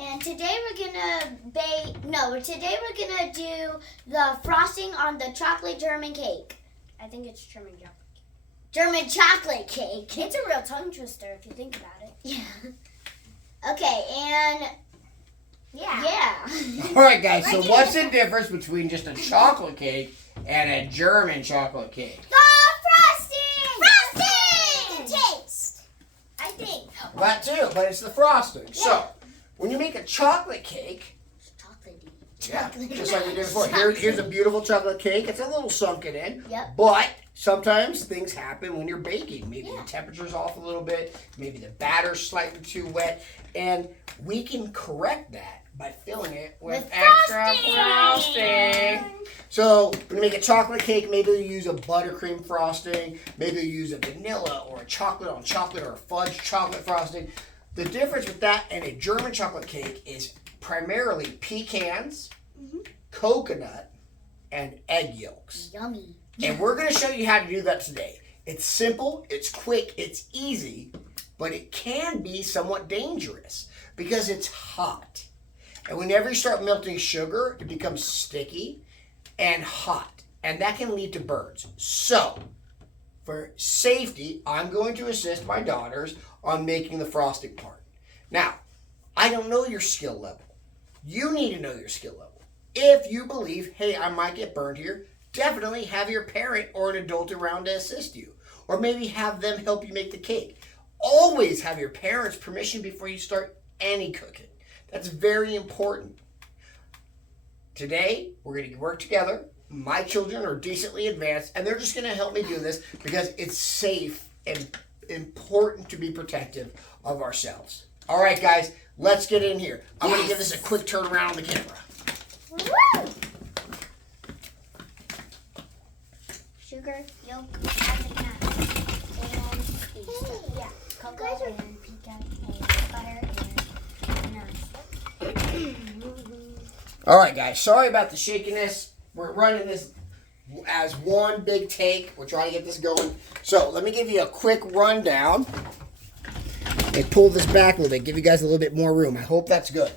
And today we're gonna do the frosting on the chocolate German cake. I think it's German chocolate. German chocolate cake. It's a real tongue twister if you think about it. Yeah. Okay, and yeah. All right, guys. So what's the difference between just a chocolate cake and a German chocolate cake? Frosting! The taste, I think. Well, that too, but it's the frosting. Yeah. So when you make a chocolate cake, it's chocolatey. Yeah, just like we did before. Here's a beautiful chocolate cake. It's a little sunken in. Yep. But sometimes things happen when you're baking. Maybe the temperature's off a little bit. Maybe the batter's slightly too wet. And we can correct that by filling it with extra frosting. So when you make a chocolate cake, maybe you use a buttercream frosting. Maybe you use a vanilla or a chocolate on chocolate or a fudge chocolate frosting. The difference with that and a German chocolate cake is primarily pecans, coconut, and egg yolks. Yummy. And we're going to show you how to do that today. It's simple, it's quick, it's easy, but it can be somewhat dangerous because it's hot. And whenever you start melting sugar, it becomes sticky and hot, and that can lead to burns. So, for safety, I'm going to assist my daughters on making the frosting part. Now, I don't know your skill level. You need to know your skill level. If you believe, hey, I might get burned here, definitely have your parent or an adult around to assist you. Or maybe have them help you make the cake. Always have your parents' permission before you start any cooking. That's very important. Today, we're going to work together. My children are decently advanced, and they're just going to help me do this because it's safe and important to be protective of ourselves. All right, guys, let's get in here. I'm going to give this a quick turn around on the camera. Woo! Sugar, yolk, cocoa, and pecan, and butter, and nuts. All right, guys, sorry about the shakiness. We're running this as one big take. We're trying to get this going. So let me give you a quick rundown. And pull this back a little bit, give you guys a little bit more room. I hope that's good.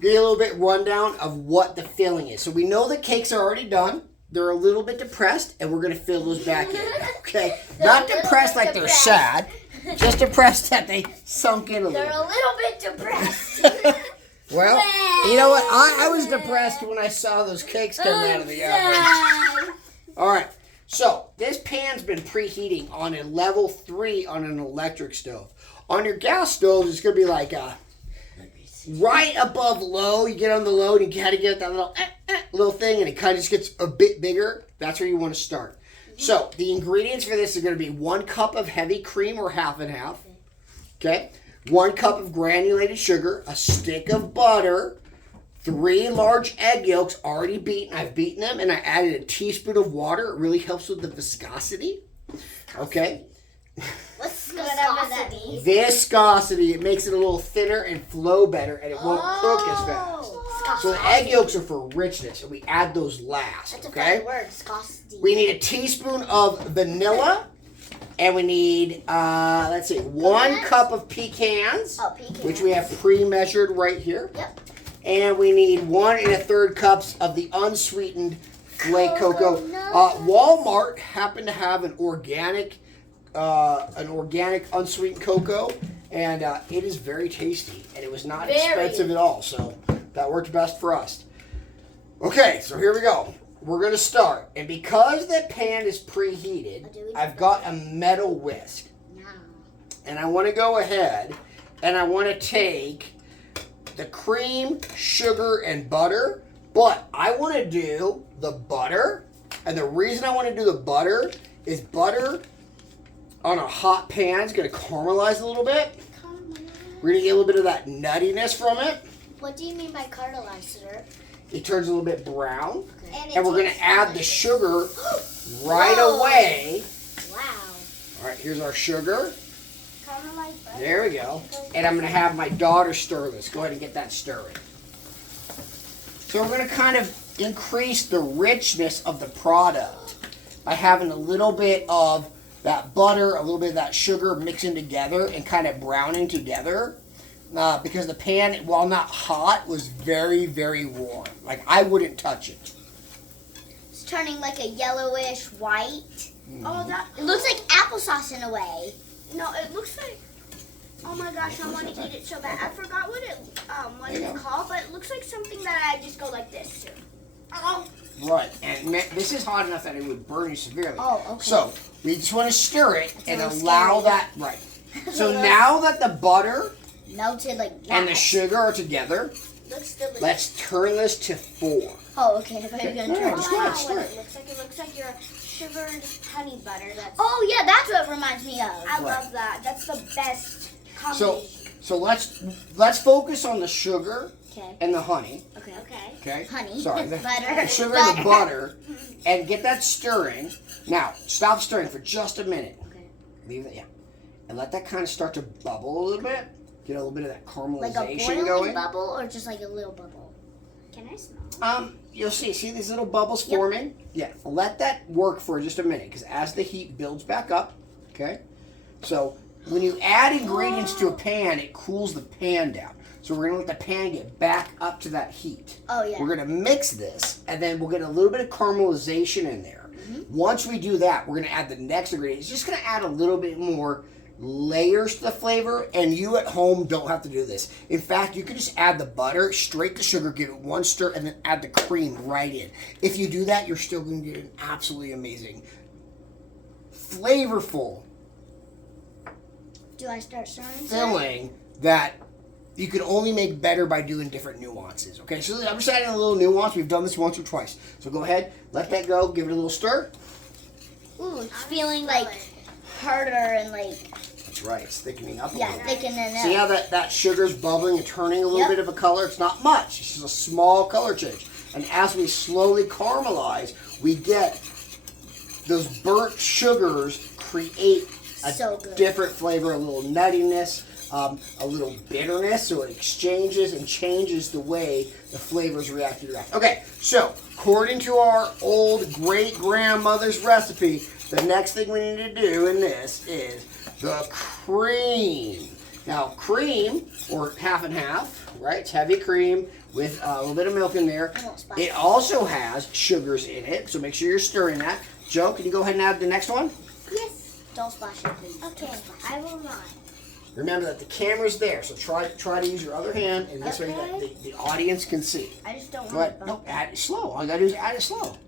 Give you a little bit rundown of what the filling is. So we know the cakes are already done. They're a little bit depressed, and we're going to fill those back in. Okay? Not depressed like they're sad. Just depressed that they sunk in a little. They're a little bit depressed. Well, you know what? I was depressed when I saw those cakes come out of the oven. All right. So, this pan's been preheating on a level 3 on an electric stove. On your gas stove, it's going to be like right above low. You get on the low and you got to get that little thing, and it kind of just gets a bit bigger. That's where you want to start. So, the ingredients for this are going to be 1 cup of heavy cream or half and half. Okay? 1 cup of granulated sugar, a stick of butter, 3 large egg yolks already beaten. I've beaten them, and I added a teaspoon of water. It really helps with the viscosity. Okay? What's viscosity? Viscosity. It makes it a little thinner and flow better, and it won't cook as fast. So the egg yolks are for richness, and we add those last. That's okay? a fun word, viscosity. We need a teaspoon of vanilla. And we need, 1 cup of pecans, which we have pre-measured right here. Yep. And we need 1 1/3 cups of the unsweetened flake cocoa. Walmart happened to have an organic unsweetened cocoa, and it is very tasty, and it was not expensive at all, so that worked best for us. Okay, so here we go. We're going to start. And because the pan is preheated, I've got a metal whisk. And I want to go ahead and I want to take the cream, sugar, and butter. But I want to do the butter. And the reason I want to do the butter is butter on a hot pan is going to caramelize a little bit. We're going to get a little bit of that nuttiness from it. What do you mean by caramelizer? It turns a little bit brown. Okay. And we're going to add the sugar right away. Wow. All right, here's our sugar. Caramelized butter. There we go. And I'm going to have my daughter stir this. Go ahead and get that stirring. So we're going to kind of increase the richness of the product by having a little bit of that butter, a little bit of that sugar mixing together and kind of browning together. because the pan, while not hot, was very, very warm. Like, I wouldn't touch it. It's turning like a yellowish white. Oh, that. It looks like applesauce in a way. No, it looks like. Oh my gosh, I want to eat it so bad. I forgot what it's called, but it looks like something that I just go like this to. Oh. Right, and this is hot enough that it would burn you severely. Oh, okay. So, we just want to stir it and little allow scary. that, right. So now that the butter Melted like that. and the sugar are together, Looks delicious. let's turn this to 4. Oh, okay. If I'm Okay. gonna No, turn no, it it's on. good. Wow, what it looks like. It looks like your sugared honey butter. That's. Oh yeah, that's what it reminds me of. I love that. That's the best combination. So let's focus on the sugar Okay. and the honey. Okay. Okay. Okay. Honey. Sorry, the Butter. sugar and the butter, and get that stirring. Now stop stirring for just a minute. Okay. Leave it, yeah, and let that kind of start to bubble a little bit. Get a little bit of that Like a caramelization boiling going. bubble or just like a little bubble? Can I smell? You'll see these little bubbles Yep. forming. Yeah, let that work for just a minute, because as the heat builds back up, okay. So when you add ingredients to a pan, it cools the pan down. So we're gonna let the pan get back up to that heat. Oh yeah. We're gonna mix this, and then we'll get a little bit of caramelization in there. Once we do that, we're gonna add the next ingredient. It's just gonna add a little bit more layers to the flavor, and you at home don't have to do this. In fact, you can just add the butter straight to sugar, give it one stir, and then add the cream right in. If you do that, you're still gonna get an absolutely amazing, flavorful Do I start stirring? filling that you can only make better by doing different nuances. Okay, so I'm just adding a little nuance. We've done this once or twice. So go ahead, let that go, give it a little stir. Ooh, it's feeling like harder and like That's right, it's thickening up a yeah, little. thickening See up. how that sugar's bubbling and turning a little Yep. bit of a color? It's not much. It's just a small color change. And as we slowly caramelize, we get those burnt sugars create a So good. different flavor, a little nuttiness, a little bitterness, so it exchanges and changes the way the flavors react to that. Okay, so according to our old great-grandmother's recipe, the next thing we need to do in this is the cream. Now, cream, or half and half, right? It's heavy cream with a little bit of milk in there. won't splash. It also has sugars in it, so make sure you're stirring that. Joe, can you go ahead and add the next one? Yes. Don't splash it, please. Okay. I will not. Remember that the camera's there, so try to use your other hand, and this way that the audience can see. I just don't Go want ahead. to No, add it slow. All you gotta do is add it slow.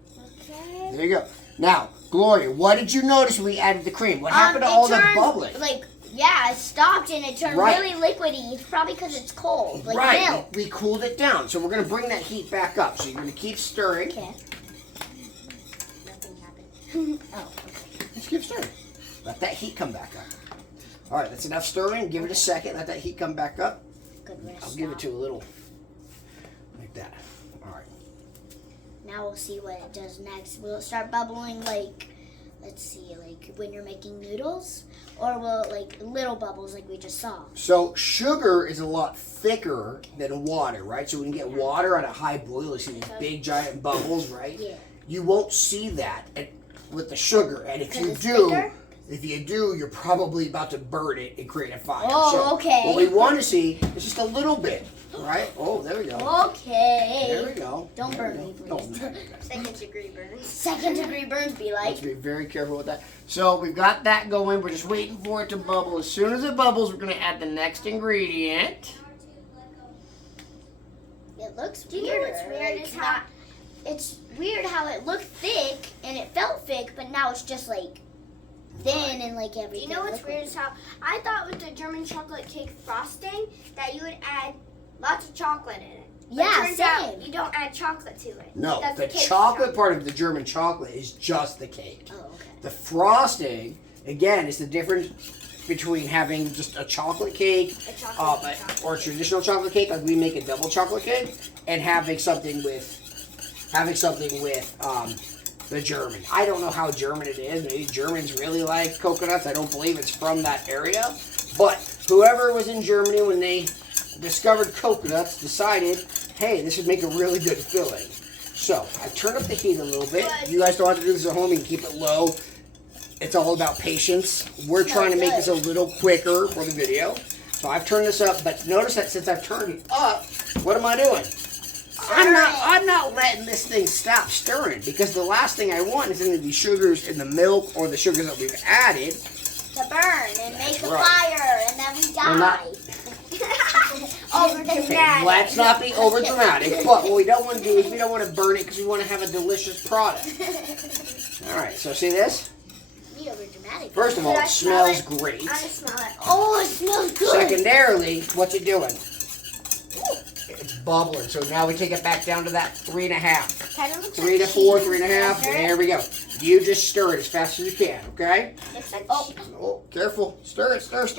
Okay. There you go. Now, Gloria, what did you notice when we added the cream? What happened to it all the turned, bubbling? Like yeah, it stopped and it turned Right. really liquidy. It's probably because it's cold, like right, milk. we cooled it down, so we're gonna bring that heat back up. So you're gonna keep stirring. Okay. Nothing happened. Oh, okay. Just keep stirring. Let that heat come back up. All right, that's enough stirring. Give it a second. Let that heat come back up. Good rest. I'll give it to a little like that. All right. Now we'll see what it does next. Will it start bubbling like, let's see, like when you're making noodles? Or will it like little bubbles like we just saw? So sugar is a lot thicker than water, right? So when you get water at a high boil, you see these big giant bubbles, right? Yeah. You won't see that with the sugar, and if Because you it's do, thicker? you're probably about to burn it and create a fire. Oh, So okay. What we want to see is just a little bit, right? Oh, there we go. Okay. There we go. Don't There we burn go. me, please. Don't. Second degree burns. Second degree burns be like. Let's be very careful with that. So we've got that going. We're just waiting for it to bubble. As soon as it bubbles, we're going to add the next ingredient. It looks Do you weird. know what's weird is how It's weird how it looked thick and it felt thick, but now it's just like thin and like Do everything. you know what's liquid. weird is how I thought with the German chocolate cake frosting that you would add lots of chocolate in it. But Yeah, it turns same. out you don't add chocolate to it. No, That's the cake chocolate part of the German chocolate is just the cake. Oh, okay. The frosting, again, is the difference between having just a chocolate cake A chocolate or a traditional chocolate cake, like we make a double chocolate cake, and having something with the German. I don't know how German it is. Maybe Germans really like coconuts. I don't believe it's from that area. But whoever was in Germany when they discovered coconuts decided, hey, this would make a really good filling. So I turned up the heat a little bit. You guys don't have to do this at home. You can keep it low. It's all about patience. We're trying to make this a little quicker for the video. So I've turned this up, but notice that since I've turned it up, what am I doing? I'm not letting this thing stop stirring, because the last thing I want is any of these sugars in the milk or the sugars that we've added to burn and make a right. fire, and then we die. Over dramatic. Let's not be over dramatic, but what we don't want to do is we don't want to burn it because we want to have a delicious product. All right, so see this? Be over dramatic. First of all, Did I it smell smells it? great. I just smell it. Oh, it smells good. Secondarily, what's it doing? It's bubbling. So now we take it back down to that 3.5. Kind of looks 3 to like 4, cheese. 3.5. Stir it. There we go. You just stir it as fast as you can, okay? Looks like Oh, careful. Stir it, stir. It's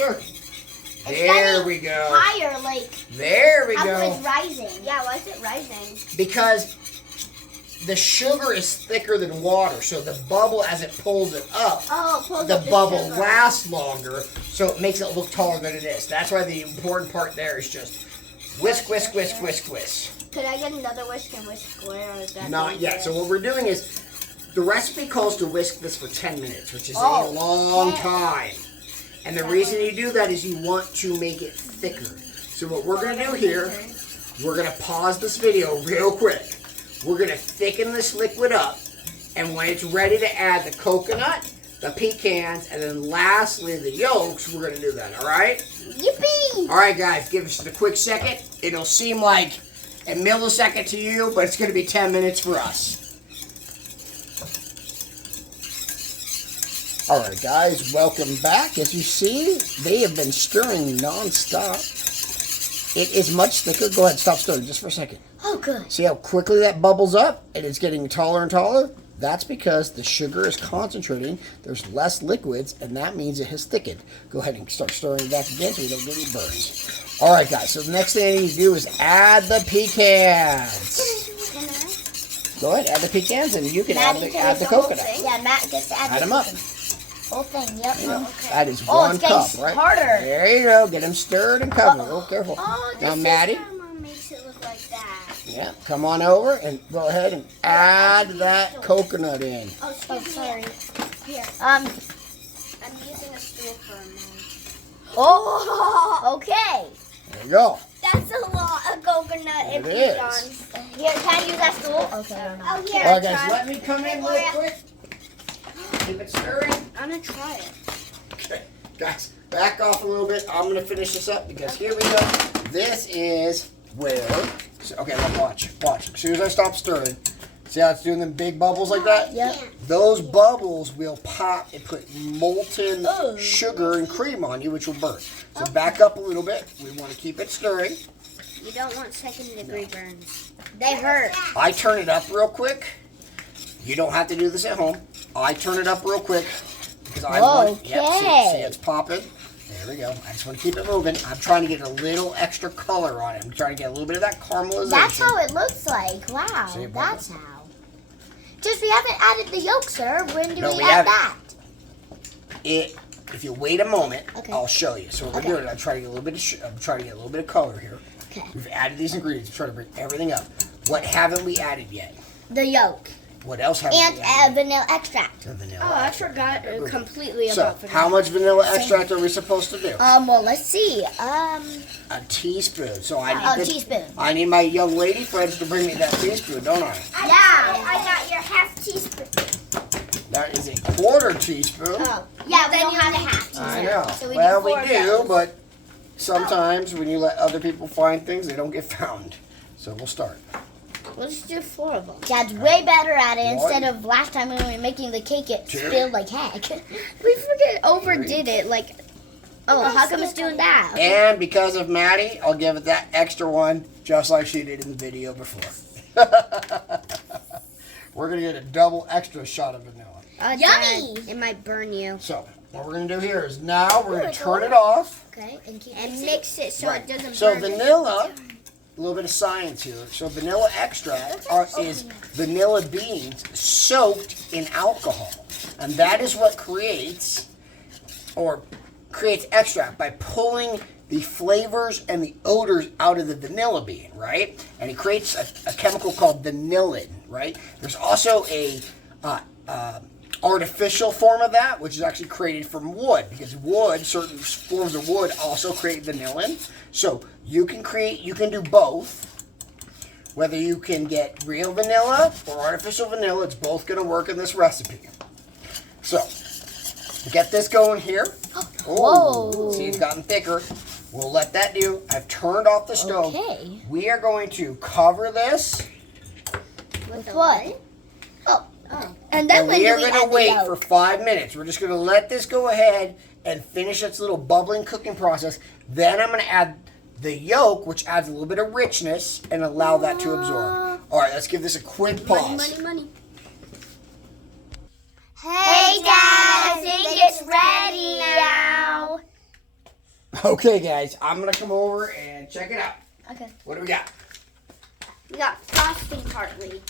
There getting we go. higher, like, There we how come go. it's rising? Yeah, why is it rising? Because the sugar is thicker than water, so the bubble, as it pulls it up, Oh, pull the bubble lasts longer, so it makes it look taller than it is. That's why the important part there is just whisk, whisk, whisk, whisk, whisk. Could I get another whisk and whisk square? Or is that Not yet. So what we're doing is, the recipe calls to whisk this for 10 minutes, which is a Oh, long time. And the reason you do that is you want to make it thicker. So what we're going to do here, we're going to pause this video real quick. We're going to thicken this liquid up, and when it's ready to add the coconut, the pecans, and then lastly the yolks, we're going to do that, all right? Yippee! All right, guys, give us a quick second. It'll seem like a millisecond to you, but it's going to be 10 minutes for us. All right, guys, welcome back. As you see, they have been stirring nonstop. It is much thicker. Go ahead, stop stirring just for a second. Oh, good. See how quickly that bubbles up and it's getting taller and taller? That's because the sugar is concentrating. There's less liquids, and that means it has thickened. Go ahead and start stirring it back again so you don't get any burns. All right, guys, so the next thing I need to do is add the pecans. Go ahead, add the pecans, and you can Maddie, add the coconut. Yeah, Matt gets to add Add the them up. whole thing. Yep. That is Oh, one it's getting cup, right? harder. There you go. Get them stirred and covered. Oh, careful. Oh, this Now, is Maddie. how Mom makes it look like that. Yeah, come on over and go ahead and add that coconut in. Oh, excuse me. sorry. Here, Um. I'm using a stool for a moment. Oh. Okay. There you go. That's a lot of coconut and It is. pecans. Here, can I use that stool? Okay. I don't know. Oh, here. All right, guys, try. let me come in real quick. Keep it stirring. I'm gonna try it. Okay, guys, back off a little bit. I'm gonna finish this up because here we go. This is where. So, okay, watch. As soon as I stop stirring, see how it's doing them big bubbles like that? Yep. Those bubbles will pop and put molten sugar and cream on you, which will burn. So back up a little bit. We want to keep it stirring. You don't want second-degree burns. They hurt. I turn it up real quick. You don't have to do this at home. I turn it up real quick because I want. Yep, see, it's popping. There we go. I just want to keep it moving. I'm trying to get a little extra color on it. I'm trying to get a little bit of that caramelization. That's how it looks like. Wow. See it That's how. Just we haven't added the yolk, sir. When do No, we we add haven't. that? If you wait a moment, Okay. I'll show you. So what we're doing, I'm trying to get a little bit of I'm trying to get a little bit of color here. Okay. We've added these ingredients. Trying to bring everything up. What haven't we added yet? The yolk What else haven't and we added? vanilla extract. Vanilla. Oh, I forgot completely So, about vanilla. how much vanilla extract are we supposed to do? Well, let's see. A teaspoon. So I A need the- teaspoon. I need my young lady friends to bring me that teaspoon, don't I? I got your half teaspoon. That is a quarter teaspoon. Oh, yeah. We Then don't you have a need- half teaspoon. I know. So we Well, do we 4 of do, those. but sometimes when you let other people find things, they don't get found. So we'll start. Let's do 4 of them. Dad's way better at it. One. Instead of last time when we were making the cake, it Two. spilled like heck. We overdid it. Like, Oh, how come it's doing that? And because of Maddie, I'll give it that extra one, just like she did in the video before. We're going to get a double extra shot of vanilla. Yummy! Dad, it might burn you. So, what we're going to do here is now we're going to turn it off. Okay, and keep And mixing. mix it so Right. it doesn't So burn. vanilla, a little bit of science here. So vanilla extract is vanilla beans soaked in alcohol. And that is what creates extract by pulling the flavors and the odors out of the vanilla bean, right? And it creates a chemical called vanillin, right? There's also a artificial form of that, which is actually created from wood, because wood, certain forms of wood also create vanillin. So you can do both. Whether you can get real vanilla or artificial vanilla, it's both going to work in this recipe. So, get this going here. Whoa. See, it's gotten thicker. We'll let that do. I've turned off the stove. Okay. We are going to cover this. With what? Oh. And then And we are going to wait for 5 minutes. We're just going to let this go ahead and finish its little bubbling cooking process. Then I'm going to add the yolk, which adds a little bit of richness, and allow that to absorb. All right, let's give this a quick pause. Money. Hey, Dad, I think it's ready now. Okay, guys, I'm going to come over and check it out. Okay. What do we got? We got frosting partly.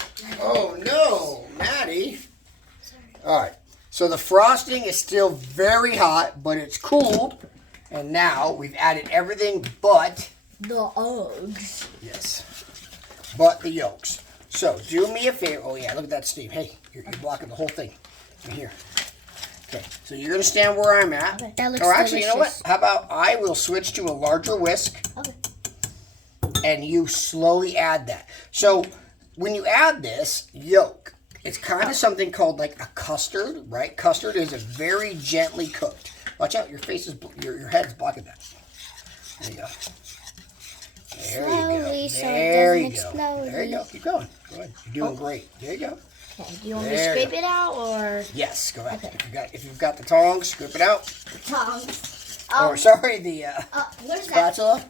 Oh, no, Maddie. All right, so the frosting is still very hot, but it's cooled. And now we've added everything but The eggs. yes, but the yolks. So do me a favor. Oh yeah, look at that steam. Hey, you're blocking the whole thing. Right here. Okay, so you're gonna stand where I'm at. Okay, that looks Or actually, you know what? delicious. How about I will switch to a larger whisk, Okay. and you slowly add that. So when you add this yolk, it's kind of something called like a custard, right? Custard is a very gently cooked. Watch out, your face is, your head is blocking that. There you go. There you Slowly, go. so it There you doesn't go. explode. There you go. Keep going. Go ahead. You're doing great. There you go. Okay, do you want me to There you scrape it out or Yes, go ahead. Okay. If you've got the tongs, scrape it out. tongs? Or sorry, the Where's that? spatula.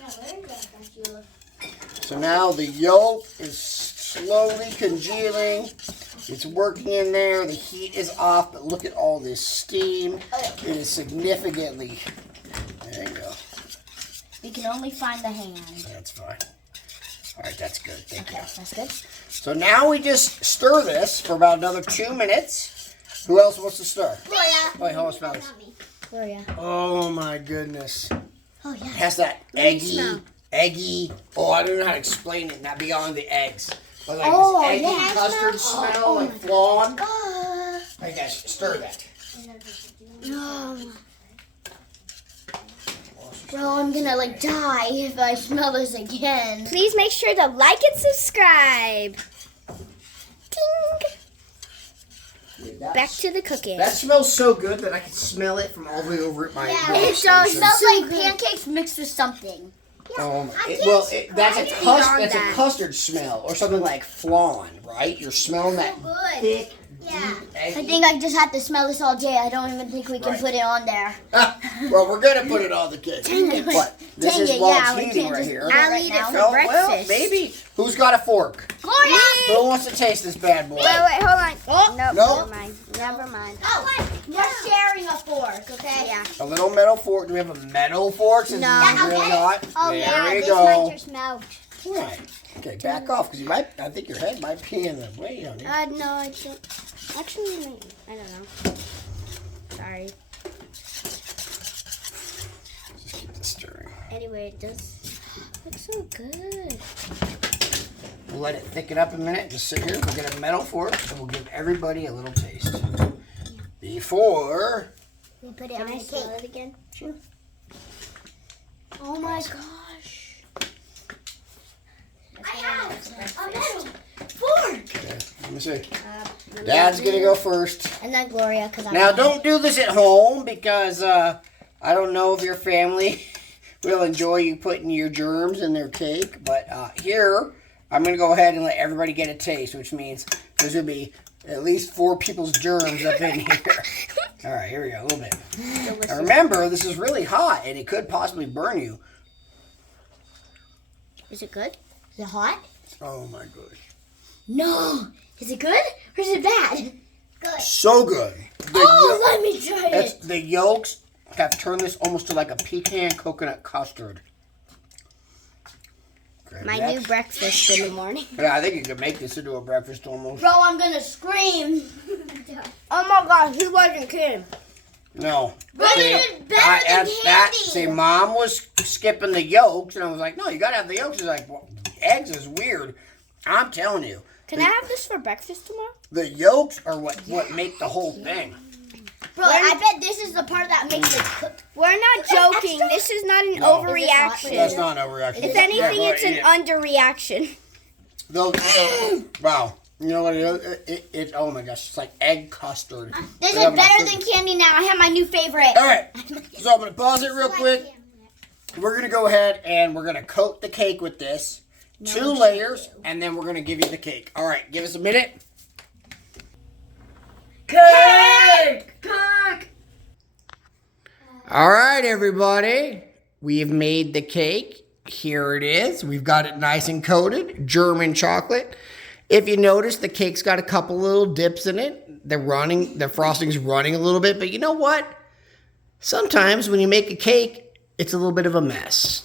Where's that spatula? So now the yolk is slowly congealing. It's working in there. The heat is off, but look at all this steam. It is significantly. There you go. We can only find the hand. That's fine. All right, that's good. Thank Okay, you. that's good. So now we just stir this for about another 2 minutes. Who else wants to stir? Gloria. Wait, hold on, smell this. Gloria. Oh my goodness. Oh yeah. It has that eggy. Oh, I don't know how to explain it. Not beyond the eggs. But like Oh, this eggy yeah, custard smell. smell, Oh, like flan. Oh. Hey guys, stir that. Bro, I'm gonna like die if I smell this again. Please make sure to like and subscribe. Ding. Back to the cooking. That smells so good that I can smell it from all the way over at my Yeah, radio it does. station. Smells So like good. pancakes mixed with something. That's a beyond that's a that. custard smell or something like flan, right? You're smelling that good. thick, Yeah. deep, eggy. I think I just have to smell this all day. I don't even think we can Right. put it on there. Well, we're gonna put it on the cake. But this Dang is it, while yeah, it's we heating can't right just here. eat it I'll right eat it now. for Well, breakfast. maybe. Who's got a fork? Gloria! Who wants to taste this bad boy? Wait, hold on. Oh, Nope, no. never mind. Never mind. Oh, we're sharing a fork, okay? Yeah. A little metal fork. Do we have a metal fork? Since No. it's really hot. Oh, there yeah, you this go. might just melt. Right. Okay, back off because you might. I think your head might be in the way, honey. No, I don't. Actually, I don't know. Sorry. Just keep this stirring. Anyway, it does look so good. We'll let it thicken up a minute. Just sit here. We'll get a metal fork and we'll give everybody a little taste before. We put it Can on I the smell cake. it again? Sure. Oh my gosh. I have a metal fork. Okay, let me see. Dad's gonna go first. And then Gloria, because I'm Now, don't do this at home because I don't know if your family will enjoy you putting your germs in their cake. But here, I'm going to go ahead and let everybody get a taste, which means there's going to be at least 4 people's germs up in here. All right, here we go, a little bit. Now, remember, this is really hot, and it could possibly burn you. Is it good? Is it hot? Oh, my gosh. No. Is it good or is it bad? Good. So good. Let me try it. The yolks have turned this almost to like a pecan coconut custard. Okay, My next. new breakfast in the morning. Yeah, I think you could make this into a breakfast almost. Bro, I'm gonna scream. Oh my god, he wasn't kidding. No. Bro, this is better than candy. See, Mom was skipping the yolks, and I was like, no, you gotta have the yolks. She's like, well, eggs is weird. I'm telling you, Can I have this for breakfast tomorrow? The yolks are what make the whole thing. Bro, I bet this is the part that makes it cook. We're not joking. This is not an No. overreaction. That's not an overreaction. If anything, it's an underreaction. Wow. You know what it is? Oh my gosh, it's like egg custard. This is better than candy now. I have my new favorite. All right, so I'm going to pause it real quick. We're going to go ahead and we're going to coat the cake with this. 2 layers, and then we're going to give you the cake. All right, give us a minute. Cake! Cake! All right, everybody. We've made the cake. Here it is. We've got it nice and coated. German chocolate. If you notice, the cake's got a couple little dips in it. The frosting's running a little bit, but you know what? Sometimes when you make a cake, it's a little bit of a mess.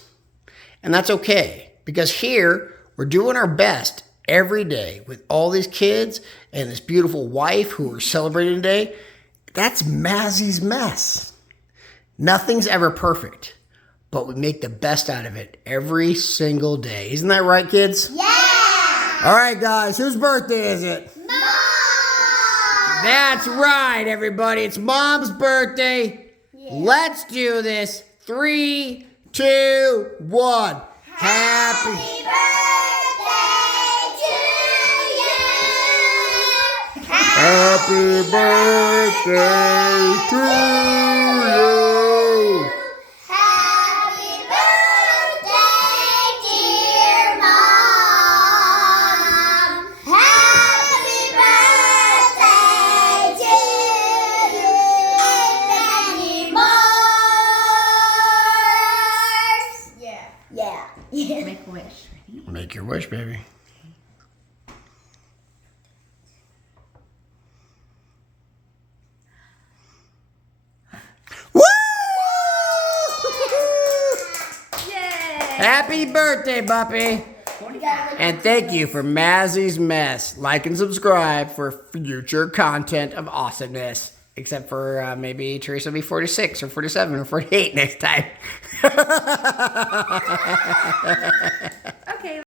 And that's okay, because here we're doing our best every day with all these kids and this beautiful wife who are celebrating today. That's Mazzy's mess. Nothing's ever perfect, but we make the best out of it every single day. Isn't that right, kids? Yeah! All right, guys, whose birthday is it? Mom! That's right, everybody. It's Mom's birthday. Yeah. Let's do this. 3, 2, 1. Happy birthday to you! Happy birthday to you! Happy birthday, dear Mom! Happy birthday to you! And many more! Yeah. Make a wish. Make your wish, baby. Woo! Happy birthday, Buppy. And thank you for Mazzy's Mess. Like and subscribe for future content of awesomeness. Except for maybe Teresa will be 46 or 47 or 48 next time. Okay.